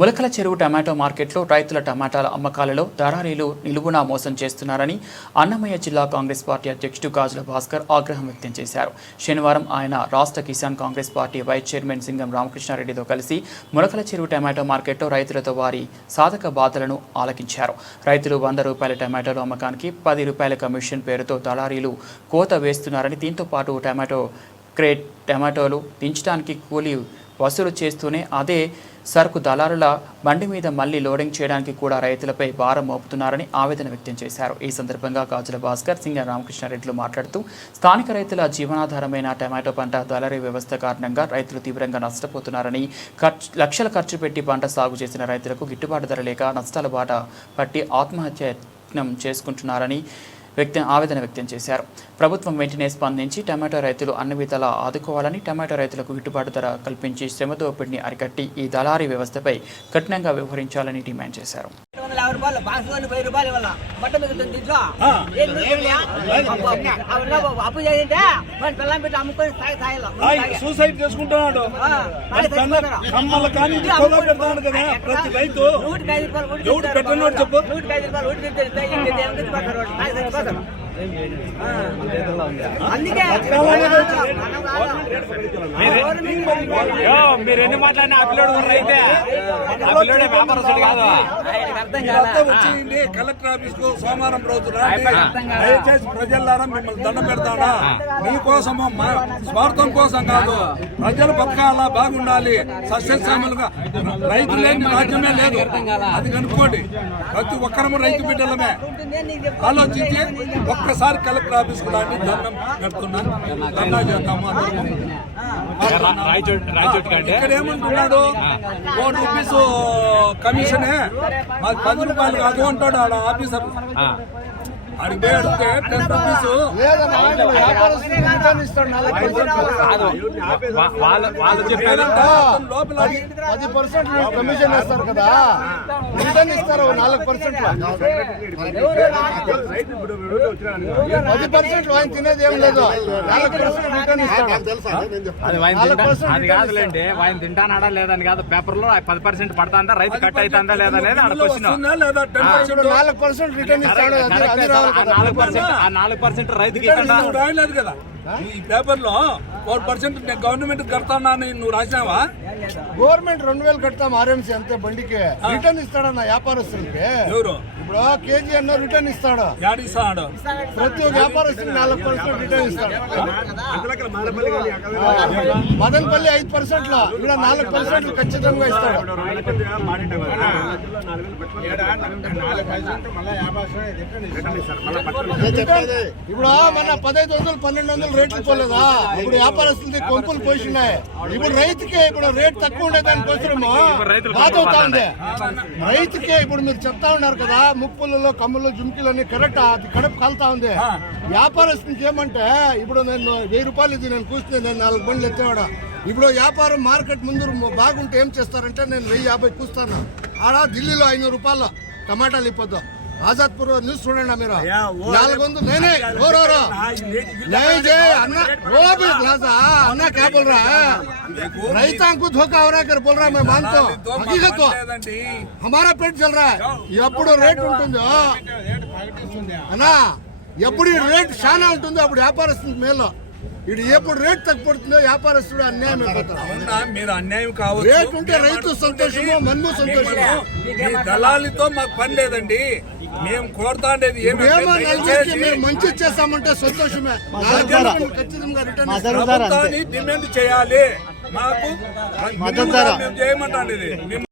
ములకల చెరువు టమాటో మార్కెట్లో రైతుల టమాటాల అమ్మకాలలో దళారీలు నిలువునా మోసం చేస్తున్నారని అన్నమయ్య జిల్లా కాంగ్రెస్ పార్టీ అధ్యక్షుడు గాజుల భాస్కర్ ఆగ్రహం వ్యక్తం చేశారు. శనివారం ఆయన రాష్ట్ర Kisan Congress party vice chairman Singam రామకృష్ణారెడ్డితో కలిసి ములకల చెరువు టమాటో మార్కెట్లో రైతులతో వారి సాధక బాధలను ఆలకించారు. రైతులు 100 రూపాయల టమాటోలు అమ్మకానికి 10 రూపాయల కమిషన్ పేరుతో దళారీలు కోత వేస్తున్నారని, దీంతో పాటు క్రేట్ టమాటోలు దించడానికి కూలీ వసూలు చేస్తూనే అదే సరుకు దళారుల బండి మీద మళ్లీ లోడింగ్ చేయడానికి కూడా రైతులపై భారం మోపుతున్నారని ఆవేదన వ్యక్తం చేశారు. ఈ సందర్భంగా గాజుల భాస్కర్, సింగం రామకృష్ణారెడ్డిలు మాట్లాడుతూ స్థానిక రైతుల జీవనాధారమైన టమాటో పంట దళారీ వ్యవస్థ కారణంగా రైతులు తీవ్రంగా నష్టపోతున్నారని, లక్షల ఖర్చు పెట్టి పంట సాగు చేసిన రైతులకు గిట్టుబాటు ధర లేక నష్టాల బాట పట్టి ఆత్మహత్యయత్నం చేసుకుంటున్నారని ఆవేదన వ్యక్తం చేశారు. ప్రభుత్వం వెంటనే స్పందించి టమాటో రైతులు అన్ని విధాలా ఆదుకోవాలని, టమాటో రైతులకు గిట్టుబాటు ధర కల్పించి శ్రమ దోపిడిని అరికట్టి ఈ దళారీ వ్యవస్థపై కఠినంగా వ్యవహరించాలని డిమాండ్ చేశారు. సూసైడ్ చేసుకుంటున్నాడు. చెప్పు. మీరు ఎన్ని మాట్లాడినా అప్లోడ్ అయితే వ్యాపారస్తుడు కాదు. వచ్చింది కలెక్టర్ ఆఫీస్ కు సోమవారం రోజున దయచేసి ప్రజలారా మిమ్మల్ని దండం పెడతాడా, మీకోసము స్వార్థం కోసం కాదు, ప్రజలు బతకాలా, బాగుండాలి, సస్యశ్యామలుగా. రైతు లేని రాజ్యమే లేదు, అది కనుక్కోండి. ప్రతి ఒక్కరము రైతు బిడ్డలమే. ఆలోచించి ఒక్కసారి కలెక్టర్ ఆఫీస్ కు రాండి, దండం పెడుతున్నాను, దండా చేద్దాము. ఇక్కడ ఏమంటున్నాడు, 4 రూపీస్ కమిషనే, మాది 10 రూపాయలు కాదు అంటాడు ఆడ ఆఫీసర్. అడిగి పోయి అడిగితే 10 రూపీస్ లోపల 10% కమిషన్ ఇస్తారు కదా, రిటర్న్ ఇస్తారు 4%. 10% ఆయన తినేది ఏం లేదు, 4% రిటర్న్ ఇస్తాడు. అది కాదులేండి, ఆయన తింటానాడా లేదని కాదు, పేపర్ లో 10% పడుతుందా, రైతు కట్ అవుతుందా లేదా అనేది ఆడ క్వశ్చన్. 4% రిటర్న్ ఇస్తాడు. 4% రైతుకి రాయలేదు కదా ఈ పేపర్ లో. 4% నేను గవర్నమెంట్ కడతానా నువ్వు రాసినావా? గవర్నమెంట్ 2000 కడతాం ఆర్ఎంసీ అంతే బండికి. రిటర్న్ ఇస్తాడన్న వ్యాపారస్తులకి. ఎవరు ఇప్పుడు కేజీ అన్న రిటర్న్ ఇస్తాడు. ఇస్తాడు ప్రతి వ్యాపారస్తులు 4% రిటర్న్ ఇస్తాడు. మదనపల్లి 5% లో, ఇక్కడ 4% ఖచ్చితంగా ఇస్తాడు. ఇప్పుడు మన 1500 1200 రేట్లు పోలేదా? ఇప్పుడు వ్యాపారస్తులకి కొంపులు పోసినాయి. ఇప్పుడు రైతుకి ఇప్పుడు రేట్ తక్కువ ఉండేదానికోసము బాధ అవుతా ఉంది రైతుకి. ఇప్పుడు మీరు చెప్తా ఉన్నారు కదా, ముప్పులలో కమ్ములు జుమ్కీలు అన్ని కరెక్ట్, అది కడుపు కాలుతా ఉంది. వ్యాపారస్తునికి ఏమంటే, ఇప్పుడు నేను 1000 రూపాయలు ఇది నేను కూర్చుని నేను 4 బండ్లు ఎత్తేవాడా. ఇప్పుడు వ్యాపారం మార్కెట్ ముందు బాగుంటే ఏం చేస్తారంటే, నేను 1050 కూస్తాను, ఆడ ఢిల్లీలో 500 రూపాయలు టమాటాలు ఇప్పొద్దు. ఆజాద్పూర్ న్యూస్ చూడండి మీరు, 400 నేనే अन्ना क्या बोल रहा है, రైతా को धोखा हो रहा है बोल रहा है. मैं मानता हूँ, हकीकत तो हमारा पेट चल रहा है. ఎప్పుడు రేట్ ఉంటుందో అన్నా, ఎప్పుడు రేట్ చాలా ఉంటుందో అప్పుడు వ్యాపారస్తులకు మేలు. ఇది ఎప్పుడు రేట్ తగ్గిపోతుందో వ్యాపారస్తుడు అన్యాయం అయిపోతాడు. మీరు అన్యాయం కావచ్చు, రేట్ ఉంటే రైతు సంతోషము, మనము సంతోషము. దళాలితో మాకు పని లేదండి. మేము కోరుతా ఉండేది మీరు మంచి చేస్తామంటే సంతోషమే. ఖచ్చితంగా రిటర్న్ డిమాండ్ చేయాలి. మాకు చేయమంటాండి.